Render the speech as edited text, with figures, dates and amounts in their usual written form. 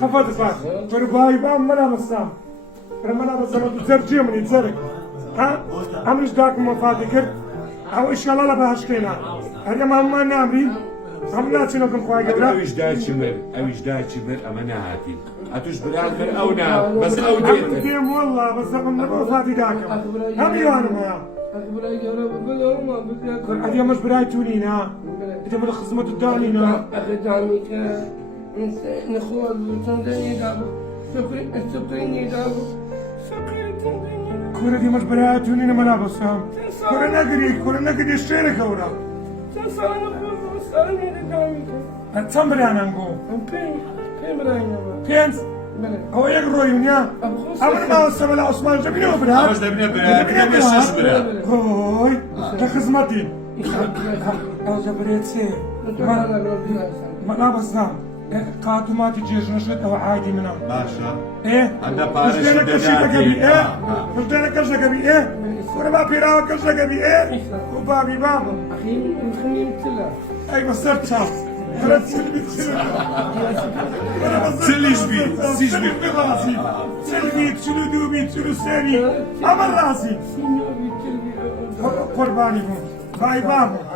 خفض بقى برباي بقى منا بسام رمنا بسام تزرجي من يتزرق ها عمرش داك ما فاتكر او ان شاء الله لا بهشكينا هل ما نامري هم ناتشنا كم خواهي قبلا اوش دا شمر امانا هاتي اتوش براد من اونا بس او ديتن ديم والله بس اقوم نبو فاتي داكم هم يوانا ما هذه مش براي تونينا انت من خزمة الدانينا كورة دي مش براي تونينا ملابس هم كورة نقري الشيرك ورا تسام برانا نقو بينس هو يقروي يا أنا ما وصل ولا عثمان جبني وبرا اوش دبنا براد بس براد هوي كخزمتي جبريت سير ما بسام قاتماتي جيش نشرتها وعادي منها باشا ايه عندنا بارش مش لك الشيء دجاجي. ايه مش لك الشيء ايه وانا ما بيراوك الشيء ايه وبابي بابا ايوه صرت شاف سلي جبيت سي جبيت راسي سلبيت شنو دوبيت شنو ساري عمل راسي قرباني باي بابا